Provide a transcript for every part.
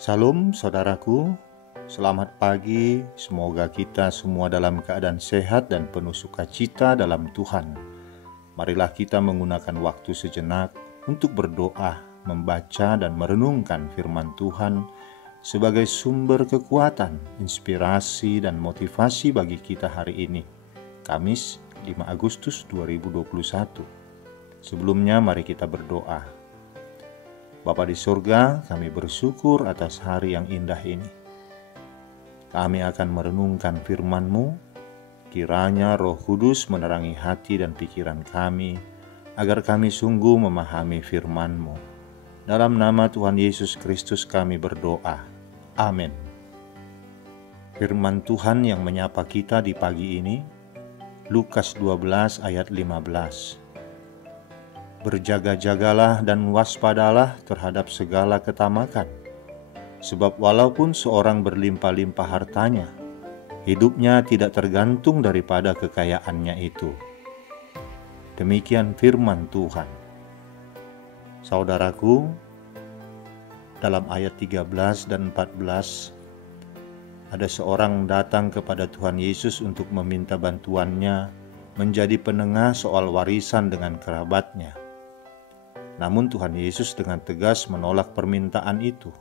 Salam saudaraku, selamat pagi. Semoga kita semua dalam keadaan sehat dan penuh sukacita dalam Tuhan. Marilah kita menggunakan waktu sejenak untuk berdoa, membaca dan merenungkan firman Tuhan sebagai sumber kekuatan, inspirasi dan motivasi bagi kita hari ini. Kamis 5 Agustus 2021. Sebelumnya mari kita berdoa. Bapa di surga, kami bersyukur atas hari yang indah ini. Kami akan merenungkan firman-Mu, kiranya Roh Kudus menerangi hati dan pikiran kami, agar kami sungguh memahami firman-Mu. Dalam nama Tuhan Yesus Kristus kami berdoa. Amin. Firman Tuhan yang menyapa kita di pagi ini, Lukas 12 ayat 15. Berjaga-jagalah dan waspadalah terhadap segala ketamakan, sebab walaupun seorang berlimpah-limpah hartanya, hidupnya tidak tergantung daripada kekayaannya itu. Demikian firman Tuhan. Saudaraku, dalam ayat 13 dan 14, ada seorang datang kepada Tuhan Yesus untuk meminta bantuannya menjadi penengah soal warisan dengan kerabatnya. Namun Tuhan Yesus dengan tegas menolak permintaan itu.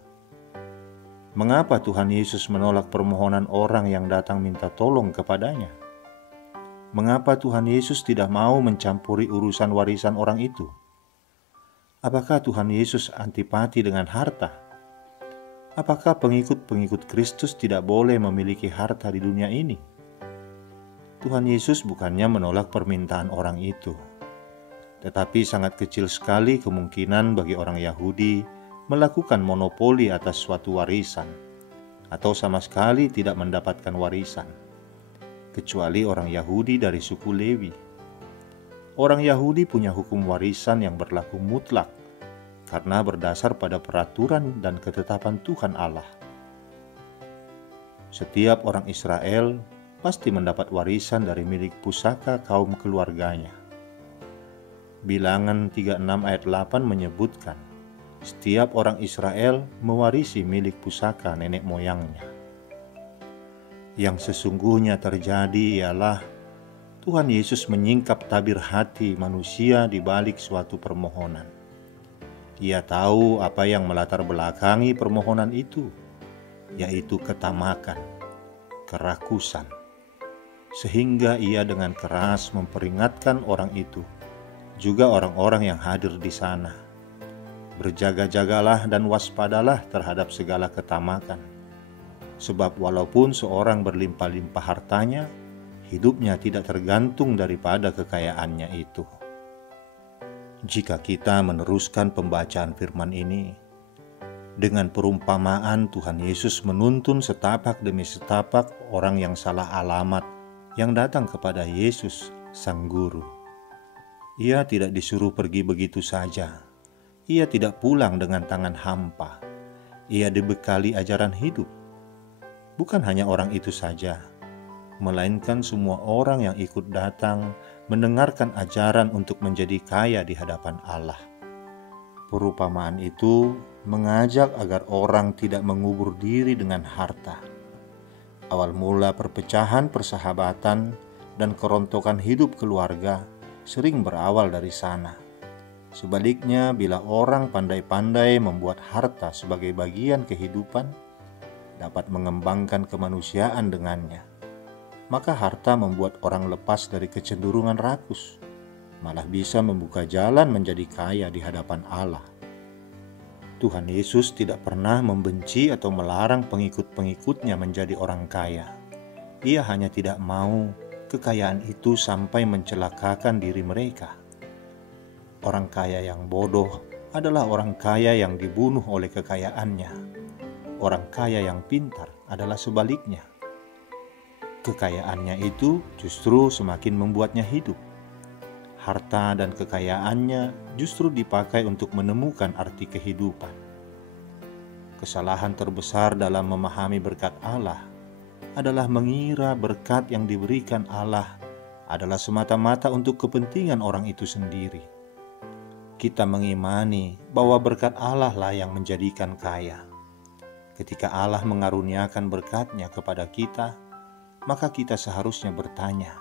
Mengapa Tuhan Yesus menolak permohonan orang yang datang minta tolong kepadanya? Mengapa Tuhan Yesus tidak mau mencampuri urusan warisan orang itu? Apakah Tuhan Yesus antipati dengan harta? Apakah pengikut-pengikut Kristus tidak boleh memiliki harta di dunia ini? Tuhan Yesus bukannya menolak permintaan orang itu. Tetapi sangat kecil sekali kemungkinan bagi orang Yahudi melakukan monopoli atas suatu warisan, atau sama sekali tidak mendapatkan warisan, kecuali orang Yahudi dari suku Lewi. Orang Yahudi punya hukum warisan yang berlaku mutlak, karena berdasar pada peraturan dan ketetapan Tuhan Allah. Setiap orang Israel pasti mendapat warisan dari milik pusaka kaum keluarganya. Bilangan 36 ayat 8 menyebutkan, setiap orang Israel mewarisi milik pusaka nenek moyangnya. Yang sesungguhnya terjadi ialah Tuhan Yesus menyingkap tabir hati manusia di balik suatu permohonan. Ia tahu apa yang melatar belakangi permohonan itu, yaitu ketamakan, kerakusan. Sehingga ia dengan keras memperingatkan orang itu, juga orang-orang yang hadir di sana. Berjaga-jagalah dan waspadalah terhadap segala ketamakan. Sebab walaupun seorang berlimpah-limpah hartanya, hidupnya tidak tergantung daripada kekayaannya itu. Jika kita meneruskan pembacaan firman ini, dengan perumpamaan Tuhan Yesus menuntun setapak demi setapak orang yang salah alamat yang datang kepada Yesus, Sang Guru. Ia tidak disuruh pergi begitu saja. Ia tidak pulang dengan tangan hampa. Ia dibekali ajaran hidup. Bukan hanya orang itu saja, melainkan semua orang yang ikut datang mendengarkan ajaran untuk menjadi kaya di hadapan Allah. Perumpamaan itu mengajak agar orang tidak mengubur diri dengan harta. Awal mula perpecahan persahabatan dan kerontokan hidup keluarga sering berawal dari sana. Sebaliknya, bila orang pandai-pandai membuat harta sebagai bagian kehidupan, dapat mengembangkan kemanusiaan dengannya, maka harta membuat orang lepas dari kecenderungan rakus, malah bisa membuka jalan menjadi kaya di hadapan Allah. Tuhan Yesus tidak pernah membenci atau melarang pengikut-pengikutnya menjadi orang kaya. Ia hanya tidak mau kekayaan itu sampai mencelakakan diri mereka. Orang kaya yang bodoh adalah orang kaya yang dibunuh oleh kekayaannya. Orang kaya yang pintar adalah sebaliknya. Kekayaannya itu justru semakin membuatnya hidup. Harta dan kekayaannya justru dipakai untuk menemukan arti kehidupan. Kesalahan terbesar dalam memahami berkat Allah adalah mengira berkat yang diberikan Allah adalah semata-mata untuk kepentingan orang itu sendiri. Kita mengimani bahwa berkat Allah lah yang menjadikan kaya. Ketika Allah mengaruniakan berkat-Nya kepada kita, maka kita seharusnya bertanya,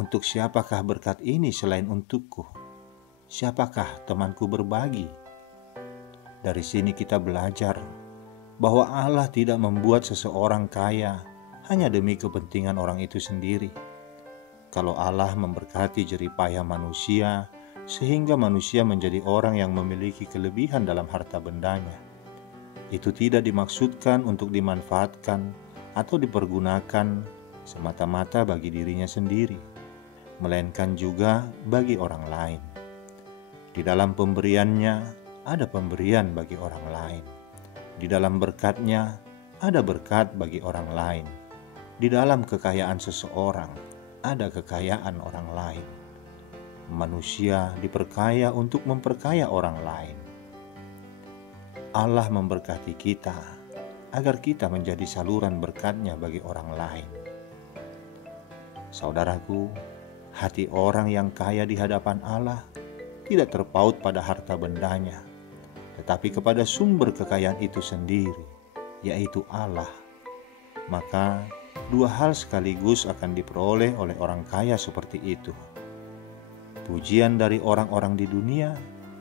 untuk siapakah berkat ini selain untukku? Siapakah temanku berbagi? Dari sini kita belajar bahwa Allah tidak membuat seseorang kaya hanya demi kepentingan orang itu sendiri. Kalau Allah memberkati jerih payah manusia, sehingga manusia menjadi orang yang memiliki kelebihan dalam harta bendanya, itu tidak dimaksudkan untuk dimanfaatkan atau dipergunakan semata-mata bagi dirinya sendiri, melainkan juga bagi orang lain. Di dalam pemberiannya ada pemberian bagi orang lain. Di dalam berkat-Nya ada berkat bagi orang lain. Di dalam kekayaan seseorang ada kekayaan orang lain. Manusia diperkaya untuk memperkaya orang lain. Allah memberkati kita agar kita menjadi saluran berkat-Nya bagi orang lain. Saudaraku, hati orang yang kaya di hadapan Allah tidak terpaut pada harta bendanya, tetapi kepada sumber kekayaan itu sendiri, yaitu Allah. Maka dua hal sekaligus akan diperoleh oleh orang kaya seperti itu: pujian dari orang-orang di dunia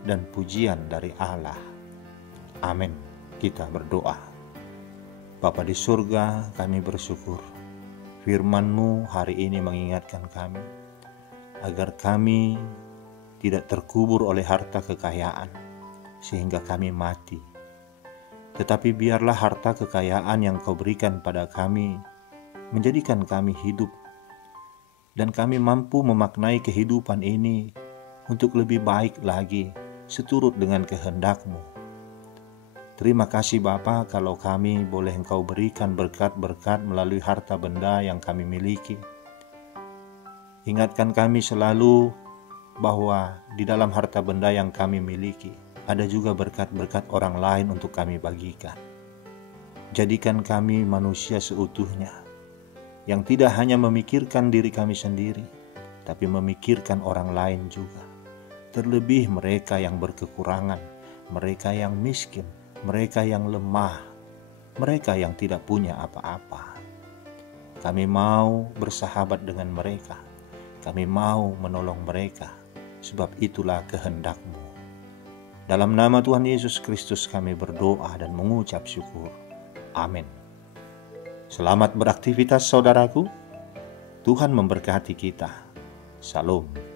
dan pujian dari Allah. Amin. Kita berdoa. Bapa di surga, kami bersyukur firman-Mu hari ini mengingatkan kami agar kami tidak terkubur oleh harta kekayaan sehingga kami mati. Tetapi biarlah harta kekayaan yang Kau berikan pada kami menjadikan kami hidup, dan kami mampu memaknai kehidupan ini untuk lebih baik lagi seturut dengan kehendak-Mu. Terima kasih Bapa kalau kami boleh Engkau berikan berkat-berkat melalui harta benda yang kami miliki. Ingatkan kami selalu bahwa di dalam harta benda yang kami miliki ada juga berkat-berkat orang lain untuk kami bagikan. Jadikan kami manusia seutuhnya, yang tidak hanya memikirkan diri kami sendiri, tapi memikirkan orang lain juga. Terlebih mereka yang berkekurangan, mereka yang miskin, mereka yang lemah, mereka yang tidak punya apa-apa. Kami mau bersahabat dengan mereka, kami mau menolong mereka, sebab itulah kehendak-Mu. Dalam nama Tuhan Yesus Kristus kami berdoa dan mengucap syukur. Amin. Selamat beraktivitas saudaraku. Tuhan memberkati kita. Shalom.